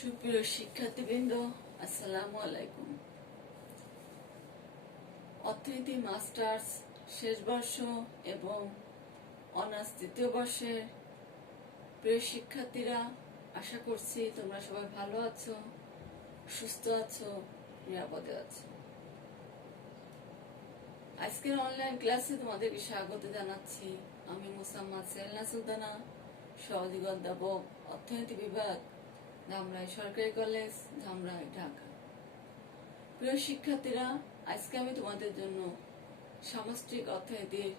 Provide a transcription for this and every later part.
সুপ্রিয় শিক্ষার্থীবৃন্দ, আসসালামু আলাইকুম। অর্থনীতি মাস্টার্স শেষ বর্ষ এবং অনার্স তৃতীয় বর্ষের প্রিয় শিক্ষার্থীরা, আশা করছি তোমরা সবাই ভালো আছো, সুস্থ আছো, নিরাপদে আছো। আজকের অনলাইন ক্লাসে তোমাদেরকে স্বাগত জানাচ্ছি। আমি মোসাম্মদ সেলনা সুলতানা, সহযোগী অধ্যাপক, অর্থনীতি বিভাগ, ধামরাই সরকারি কলেজ, ধামরাই, ঢাকা। প্রিয় শিক্ষার্থীরা, আজকে আমি তোমাদের জন্য সামষ্টিক অর্থনীতির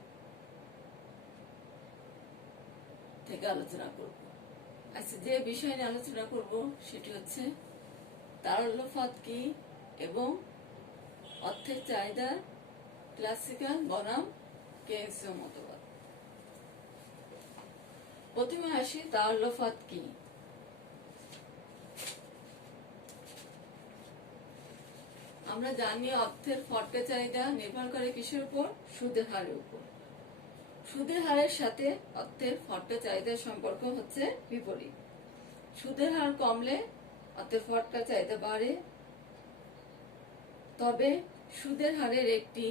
থেকে আলোচনা করব। আজকে যে বিষয় নিয়ে আলোচনা করব সেটি হচ্ছে তারল্যফাত কি এবং অর্থের চাহিদার ক্লাসিক্যাল বনাম কেইন্সীয় মতবাদ। প্রথমে আসি তারল্যফাত কি। আমরা জানি অর্থের ফটকা চাহিদা নির্ভর করে কিসের উপর? সুদের হারের উপর। সুদের হারের সাথে অর্থের ফটকা চাহিদার সম্পর্ক হচ্ছে বিপরীত। সুদের হার কমলে অর্থের ফটকা চাহিদা বাড়ে, তবে সুদের হারের একটি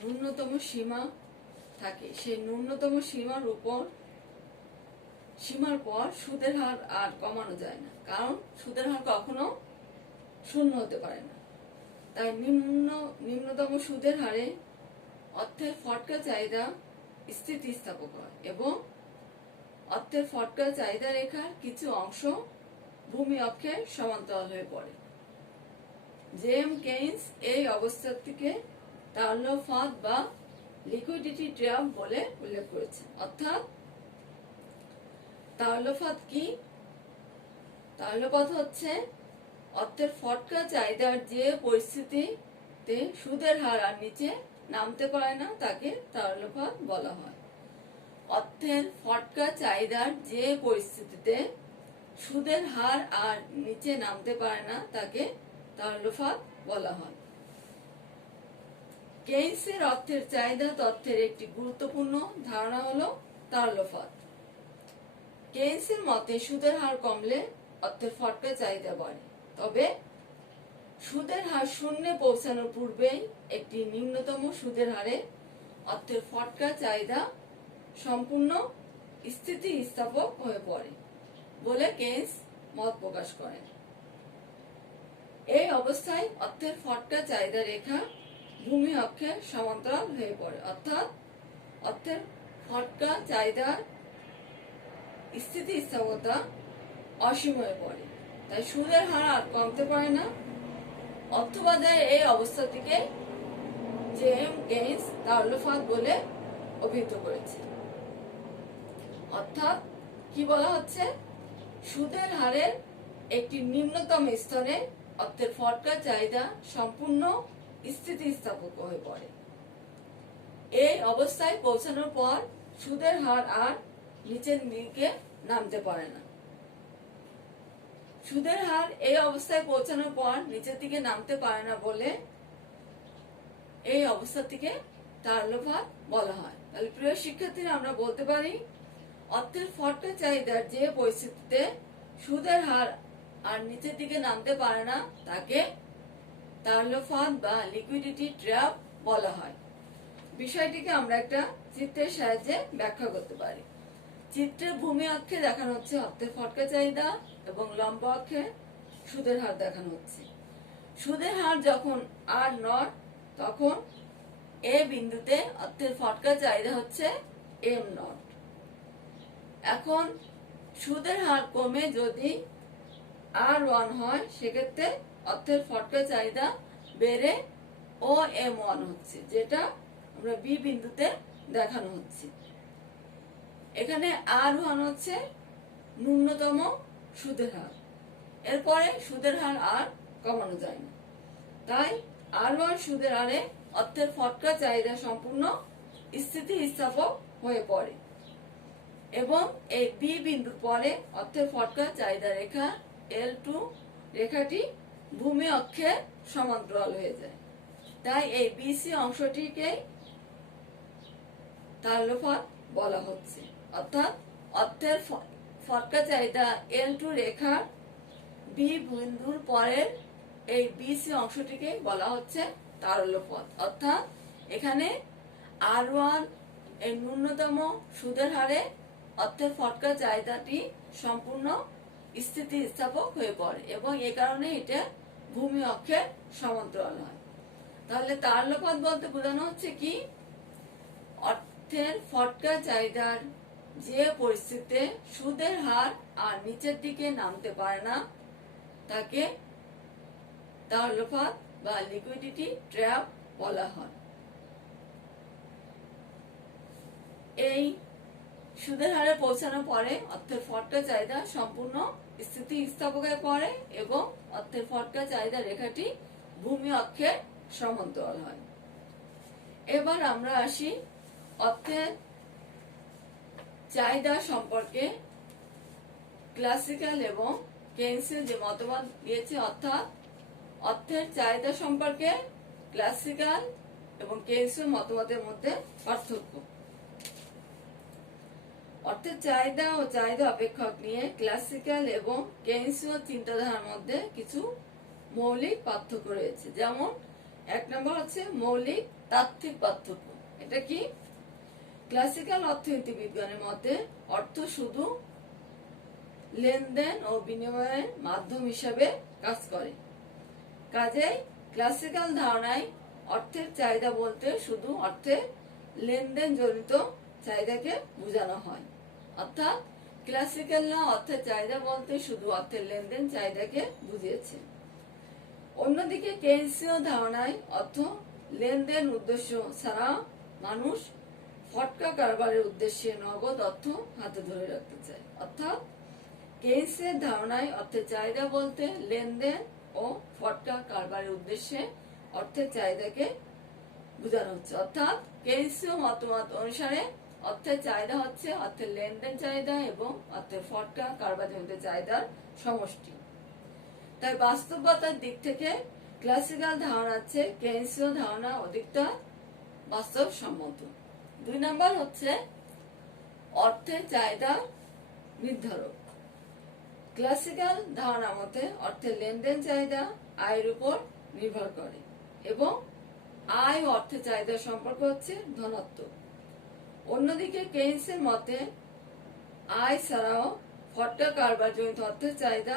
ন্যূনতম সীমা থাকে। সেই ন্যূনতম সীমার পর সুদের হার আর কমানো যায় না, কারণ সুদের হার কখনো শূন্য হতে পারে না। তাই নিম্নতম সুদের হারে অর্থের ফটকা চাহিদা স্থিতিস্থাপক হয় এবং অর্থের ফটকা চাহিদা রেখার কিছু অংশ ভূমি অক্ষের সমান্তরাল হয়ে পড়ে। জেম কেইন্স এই অবস্থাটিকে তারল্যফাত বা লিকুইডিটি ট্র্যাপ বলে উল্লেখ করেছেন। অর্থাৎ তারল্যফাত কি? তারল্যফাত হচ্ছে অর্থের ফটকা চাহিদার যে পরিস্থিতিতে সুদের হার আর নিচে নামতে পারে না, তাকে তারল্যফাত বলা হয়। অর্থের ফটকা চাহিদার যে পরিস্থিতিতে সুদের হার আর নিচে নামতে পারে না, তাকে তারল্যফাত বলা হয়। কেইন্সের অর্থের চাহিদা তত্ত্বের একটি গুরুত্বপূর্ণ ধারণা হলো তারল্যফাত। কেইন্সের মতে সুদের হার কমলে অর্থের ফটকা চাহিদা বাড়ে, তবে সুদের হার শূন্যে পৌঁছানোর পূর্বেই একটি নিম্নতম সুদের হারে অর্থের ফটকা চাহিদা সম্পূর্ণ স্থিতিস্থাপক হয়ে পড়ে বলে কেইন্স মত প্রকাশ করেন। এই অবস্থায় অর্থের ফটকা চাহিদা রেখা ভূমি অক্ষের সমান্তরাল হয়ে পড়ে, অর্থাৎ অর্থের ফটকা চাহিদার স্থিতিস্থাপকতা অসীম হয়ে পড়ে। তাই সুদের হার আর কমতে পারে না। অর্থবাজারের এই অবস্থাটিকে জেম কেইন্স তারল্যফাত বলে অভিহিত করেছে। অর্থাৎ কি বলা হচ্ছে? সুদের হারের একটি নিম্নতম স্তরে অর্থের ফটকা চাহিদা সম্পূর্ণ স্থিতিস্থাপক হয়ে পড়ে। এই অবস্থায় পৌঁছানোর পর সুদের হার আর নিচের দিকে নামতে পারে না। সুদের হার এই অবস্থায় পৌঁছানোর পর নিচের দিকে নামতে পারে না বলে এই অবস্থাটিকে তারল্যফাত বলা হয়। তাহলে প্রিয় শিক্ষার্থীরা, আমরা বলতে পারি অর্থের ফটকা চাহিদার যে পরিস্থিতিতে সুদের হার আর নিচের দিকে নামতে পারে না, তাকে তারল্যফাত বা লিকুইডিটি ট্র্যাপ বলা হয়। বিষয়টিকে আমরা একটা চিত্রের সাহায্যে ব্যাখ্যা করতে পারি। চিত্রের ভূমি অক্ষে দেখানো হচ্ছে অর্থের ফটকা চাহিদা এবং লম্ব অক্ষে সুদের হার দেখানো হচ্ছে। সুদের হার যখন আর নট, তখন এ বিন্দুতে অর্থের ফটকা চাহিদা হচ্ছে এম নট। এখন সুদের হার কমে যদি আর ওয়ান হয়, সেক্ষেত্রে অর্থের ফটকা চাহিদা বেড়ে ও এম ওয়ান হচ্ছে, যেটা আমরা বি বিন্দুতে দেখানো হচ্ছে। এখানে আর ওয়ান হচ্ছে ন্যূনতম সুদের হার। এরপরে সুদের হার আর কমানো যায় না, তাই আর ওয়ান সুদের হারে অর্থের ফটকা চাহিদা সম্পূর্ণ স্থিতিস্থাপক হয়ে পড়ে এবং এই বি বিন্দুর পরে অর্থের ফটকা চাহিদা রেখা L2 রেখাটি ভূমি অক্ষের সমান্তরাল হয়ে যায়। তাই এই বিসি অংশটিকে তারল্যফাত বলা হচ্ছে। অর্থাৎ অর্থের ফটকা চাহিদা L2 রেখার বি বিন্দুর পরের এই বিসি অংশটিকে বলা হচ্ছে তারল্য পথ। অর্থাৎ এখানে R1 এর ন্যূনতম সুদের হারে অর্থের ফটকা চাহিদাটি সম্পূর্ণ স্থিতিস্থাপক হয়ে পড়ে এবং এ কারণে এটা ভূমি অক্ষের সমান্তরাল হয়। তাহলে তারল্য পথ বলতে বোঝানো হচ্ছে কি, অর্থের ফটকা চাহিদার যে পরিস্থিতিতে সুদের হার আর নিচের দিকে নামতে পারে না তাকে তারল্য পথ বা লিকুইডিটি ট্র্যাপ বলা হয়। এই সুদের হারে পৌঁছানোর পরে অর্থের ফটকা চাহিদা সম্পূর্ণ স্থিতিস্থাপক হয়ে পড়ে এবং অর্থের ফটকা চাহিদা রেখাটি ভূমি অক্ষের সমান্তরাল হয়। এবার আমরা আসি অর্থের চাহিদা সম্পর্কে ক্লাসিক্যাল এবং কেইনসের যে মতবাদ দিয়েছে, অর্থাৎ অর্থের চাহিদা সম্পর্কে ক্লাসিক্যাল এবং কেইনসের মতবাদের মধ্যে পার্থক্য। অর্থের চাহিদা ও চাহিদা অপেক্ষক নিয়ে ক্লাসিক্যাল এবং কেইনসীয় চিন্তাধারার মধ্যে কিছু মৌলিক পার্থক্য রয়েছে। যেমন 1 নম্বর হচ্ছে মৌলিক তাত্ত্বিক পার্থক্য। এটা কি? ক্লাসিক্যাল অর্থনীতি বিজ্ঞানের মতে অর্থ শুধু লেনদেন ও বিনিময়ের মাধ্যম হিসাবে কাজ করে। কাজেই ক্লাসিক্যাল ধারণায় অর্থের চাহিদা বলতে শুধু অর্থের লেনদেন জনিত চাহিদাকে বোঝানো হয়। অর্থাৎ ক্লাসিক্যালরা অর্থের চাহিদা বলতে শুধু অর্থের লেনদেন চাহিদাকে বুঝিয়েছে। অন্যদিকে কেইনসীয় ধারণায় অর্থ লেনদেন উদ্দেশ্য ছাড়া মানুষ ফটকা কারবারের উদ্দেশ্যে নগদ অর্থ হাতে ধরে রাখতে চায়। অর্থাৎ কেইনসের ধারণায় অর্থের চাহিদা বলতে লেনদেন ও ফটকা কারবারের উদ্দেশ্যে অর্থের চাহিদাকে বোঝানো হচ্ছে। অর্থাৎ কেইনসীয় মতবাদ অনুসারে অর্থের চাহিদা হচ্ছে অর্থের লেনদেন চাহিদা এবং অর্থের ফটকা কারবারজনিত চাহিদার সমষ্টি। তাই বাস্তবতার দিক থেকে ক্লাসিক্যাল ধারণা হচ্ছে কেইনসীয় ধারণা অধিকতর বাস্তবসম্মত। 2 নম্বর হচ্ছে অর্থের চাহিদা নির্ধারক। ক্লাসিক্যাল ধারণা মতে অর্থের লেনদেন চাহিদা আয়ের উপর নির্ভর করে এবং আয় ও অর্থের চাহিদার সম্পর্ক হচ্ছে ধনাত্মক। অন্যদিকে কেইনসের মতে আয় ছাড়াও ফটকা কারবারজনিত অর্থের চাহিদা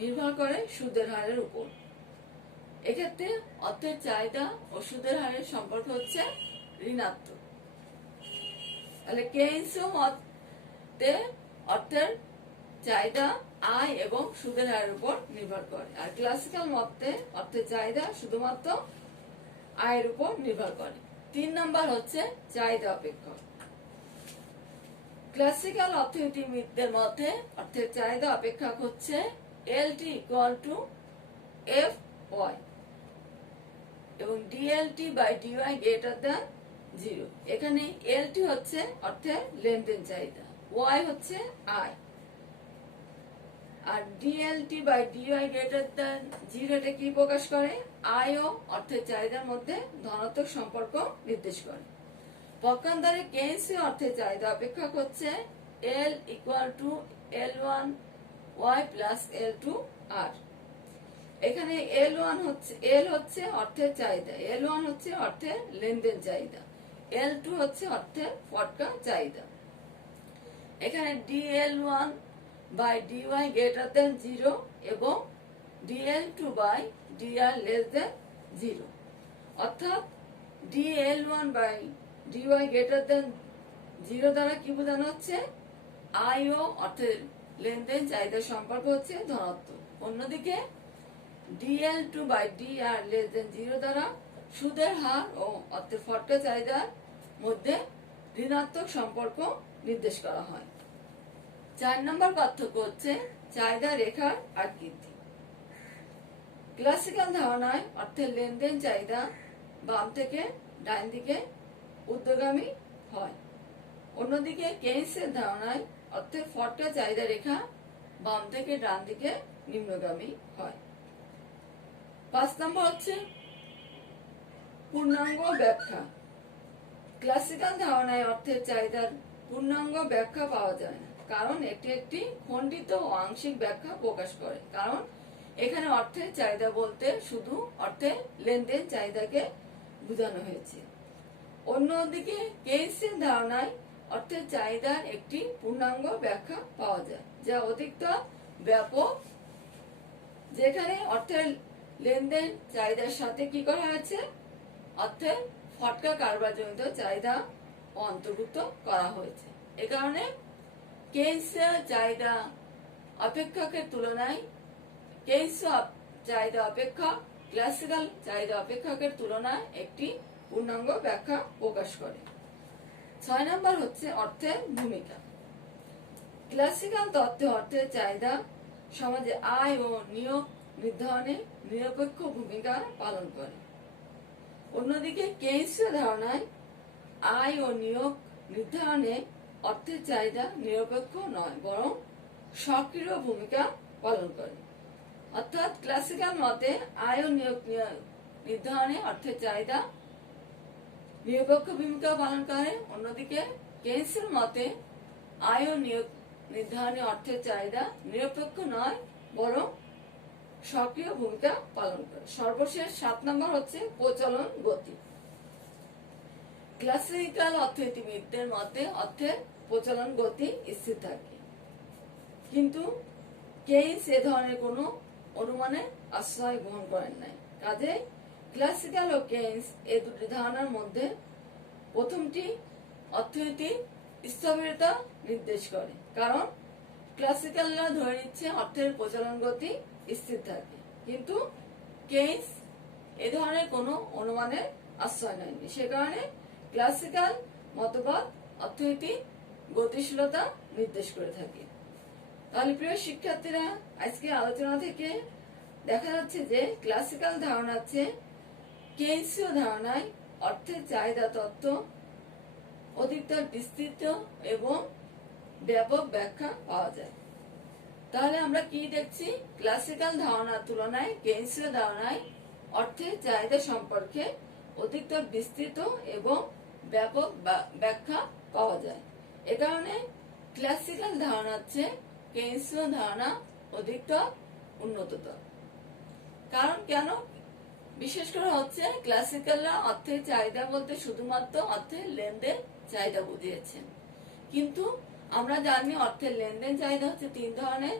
নির্ভর করে সুদের হারের উপর। এক্ষেত্রে অর্থের চাহিদা ও সুদের হারের সম্পর্ক হচ্ছে ঋণাত্মক। তাহলে কেইনসীয় মতে অর্থের চাহিদা আয় এবং সুদের হারের উপর নির্ভর করে, আর ক্লাসিক্যাল মতে অর্থের চাহিদা শুধুমাত্র আয়ের উপর নির্ভর করে। 3 নম্বর হচ্ছে চাহিদা অপেক্ষক। ক্লাসিক্যাল অর্থনীতিবিদদের মতে অর্থের চাহিদা অপেক্ষক হচ্ছে LT = FY এবং DLT/DY > 0। এখানে LT হচ্ছে অর্থের লেনদেন চাহিদা, Y হচ্ছে আয়, আর DLT/DY > 0 এটা কি প্রকাশ করে? আয় ও অর্থের চাহিদার মধ্যে ধনাত্মক সম্পর্ক নির্দেশ করে। পক্ষান্তরে কেইনসীয় অর্থের চাহিদা অপেক্ষক হচ্ছে L = L1Y + L2R। এখানে L হচ্ছে অর্থের চাহিদা, L1 হচ্ছে অর্থের লেনদেন চাহিদা, L2 হচ্ছে অর্থের ফটকা চাহিদা। এখানে DL1/DY > 0 এবং DL2/DR < 0। অর্থাৎ DL1/DY > 0 দ্বারা কি বোঝানো হচ্ছে? আয় ও অর্থের লেনদেন চাহিদার সম্পর্ক হচ্ছে ধনাত্মক। অন্যদিকে DL2/DR < 0 দ্বারা সুদের হার ও অর্থের ফটকা চাহিদার মধ্যে ঋণাত্মক সম্পর্ক নির্দেশ করা হয়। 4 নম্বর পার্থক্য হচ্ছে চাহিদা রেখার আকৃতি। ক্লাসিক্যাল ধারণায় অর্থের লেনদেন চাহিদা বাম থেকে ডান দিকে ঊর্ধ্বগামী হয়। অন্যদিকে কেইনসের ধারণায় অর্থের ফটকা চাহিদা রেখা বাম থেকে ডান দিকে নিম্নগামী হয়। 5 নম্বর হচ্ছে পূর্ণাঙ্গ ব্যাখ্যা। ক্লাসিক্যাল ধারণায় অর্থের চাহিদার পূর্ণাঙ্গ ব্যাখ্যা পাওয়া যায় না, কারণ এটি একটি খণ্ডিত ও আংশিক ব্যাখ্যা প্রকাশ করে। কারণ এখানে অর্থের চাহিদা বলতে শুধু অর্থের লেনদেন চাহিদাকে বোঝানো হয়েছে। অন্যদিকে কেইন্সের ধারণায় অর্থের চাহিদার একটি পূর্ণাঙ্গ ব্যাখ্যা পাওয়া যায়, যা অধিকতর ব্যাপক, যেখানে অর্থের লেনদেন চাহিদার সাথে কি করা হয়েছে, অর্থের ফটকা কারবারজনিত চাহিদা অন্তর্ভুক্ত করা হয়েছে। এ কারণে কেইন্সের চাহিদা অপেক্ষকের তুলনায় চাহিদা অপেক্ষক ক্লাসিক্যাল চাহিদা অপেক্ষকের তুলনায় একটি পূর্ণাঙ্গ ব্যাখ্যা প্রকাশ করে। 6 নম্বর হচ্ছে অর্থের ভূমিকা। ক্লাসিক্যাল তত্ত্বে অর্থের চাহিদা সমাজে আয় ও নিয়োগ নির্ধারণে নিরপেক্ষ ভূমিকা পালন করে। অন্যদিকে কেইন্সের ধারণায় আয় ও নিয়োগ নির্ধারণে অর্থের চাহিদা নিরপেক্ষ নয়, বরং সক্রিয় ভূমিকা পালন করে। অর্থাৎ ক্লাসিক্যাল মতে আয় ও নিয়োগ নির্ধারণে অর্থের চাহিদা নিরপেক্ষ ভূমিকা পালন করে। অন্যদিকে কেইন্সের মতে আয় ও নিয়োগ নির্ধারণে অর্থের চাহিদা নিরপেক্ষ নয়, বরং সক্রিয় ভূমিকা পালন করে। সর্বশেষ 7 নম্বর হচ্ছে প্রচলন গতি। ক্লাসিক্যাল অর্থনীতিবিদদের মতে অর্থের প্রচলন গতি স্থির থাকে, কিন্তু কেইন্স এ ধরনের কোনো অনুমানের আশ্রয় গ্রহণ করেন নাই। কাজে ক্লাসিক্যাল ও কেইন্স এই দুটি ধারণার মধ্যে প্রথমটি অর্থনীতির স্থবিরতা নির্দেশ করে, কারণ ক্লাসিক্যালরা ধরে নিচ্ছে অর্থের প্রচলন গতি স্থির থাকে, কিন্তু কেইন্স এ ধরনের কোনো অনুমানের আশ্রয় নেয়নি। সে কারণে ক্লাসিক্যাল মতবাদ অর্থনীতির গতিশীলতা নির্দেশ করে থাকে। তাহলে প্রিয় শিক্ষার্থীরা, আজকে আলোচনা থেকে দেখা যাচ্ছে যে ক্লাসিক্যাল ধারণা হচ্ছে কেইন্সীয় ধারণায় অর্থের চাহিদা তত্ত্ব অধিকতর বিস্তৃত এবং ব্যাপক ব্যাখ্যা পাওয়া যায়। তাহলে আমরা কি দেখছি, ক্লাসিক্যাল ধারণার তুলনায় কেইন্সীয় ধারণায় অর্থের চাহিদা সম্পর্কে অধিকতর বিস্তৃত এবং ব্যাপক ব্যাখ্যা পাওয়া যায়। এ কারণে ক্লাসিক্যাল ধারণা হচ্ছে কেইন্সীয় ধারণা অধিকতর উন্নততর। কারণ কেন? বিশেষ করে হচ্ছে ক্লাসিক্যালরা অর্থের চাহিদা বলতে শুধুমাত্র অর্থের লেনদেন চাহিদা বুঝিয়েছেন, কিন্তু আমরা জানি অর্থের লেনদেন চাহিদা হচ্ছে 3 ধরনের।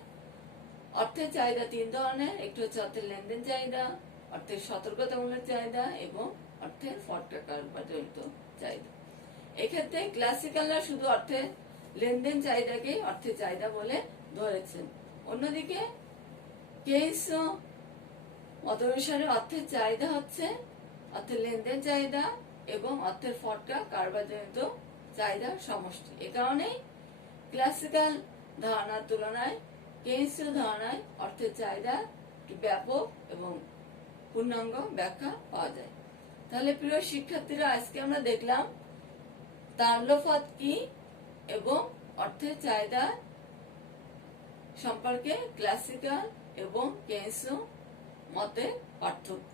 অর্থের চাহিদা 3 ধরনের, একটি হচ্ছে অর্থের লেনদেন চাহিদা, অর্থের সতর্কতামূলক চাহিদা এবং অর্থের ফটকা কারবারজনিত চাহিদা। এক্ষেত্রে ক্লাসিক্যালরা শুধু অর্থের লেনদেন চাহিদাকে অর্থের চাহিদা বলে ধরেছেন। অন্যদিকে কেইন্স মত অনুসারে অর্থের চাহিদা হচ্ছে অর্থের লেনদেন চাহিদা এবং অর্থের ফটকা কারবারজনিত চাহিদার সমষ্টি। এ কারণে ক্লাসিক্যাল ধারণার তুলনায় কেইন্সীয় ধারণায় অর্থের চাহিদা ব্যাপক এবং পূর্ণাঙ্গ ব্যাখ্যা পাওয়া যায়। তাহলে প্রিয় শিক্ষার্থীরা, আজকে আমরা দেখলাম তারল্যপদ কি এবং অর্থের চাহিদা সম্পর্কে ক্লাসিক্যাল এবং কেইন্সীয় মতে পার্থক্য।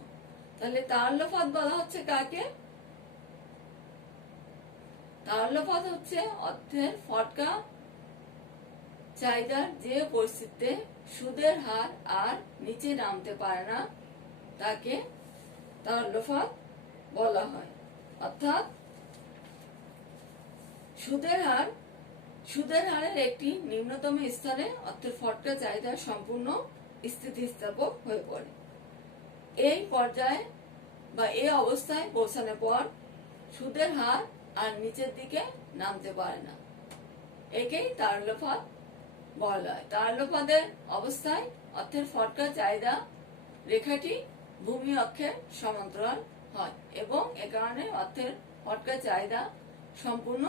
তাহলে তারল্যপদ বলা হচ্ছে কাকে? তারল্যপদ হচ্ছে অর্থের ফটকা চাহিদার যে পরিস্থিতিতে সুদের হার আর নিচে নামতে পারে না, তাকে তারল্যপদ বলা হয়। অর্থাৎ সুদের হারের একটি নিম্নতম স্তরে অর্থের ফটকা চাহিদা সম্পূর্ণ স্থিতিস্থাপক হয়ে পড়ে। এই পর্যায়ে বা এই অবস্থায় পৌঁছানোর পর সুদের হার আর নিচের দিকে নামতে পারে না, একেই তারল্যপদ বলা হয়। তারল্যপদের অবস্থায় অর্থের ফটকা চাহিদা রেখাটি ভূমি অক্ষের সমান্তরাল হয় এবং এ কারণে অর্থের ফটকা চাহিদা সম্পূর্ণ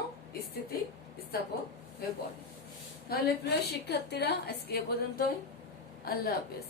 স্থিতিস্থাপক হয়ে পড়ে। তাহলে প্রিয় শিক্ষার্থীরা, আজকে এ পর্যন্তই। আল্লাহ হাফেজ।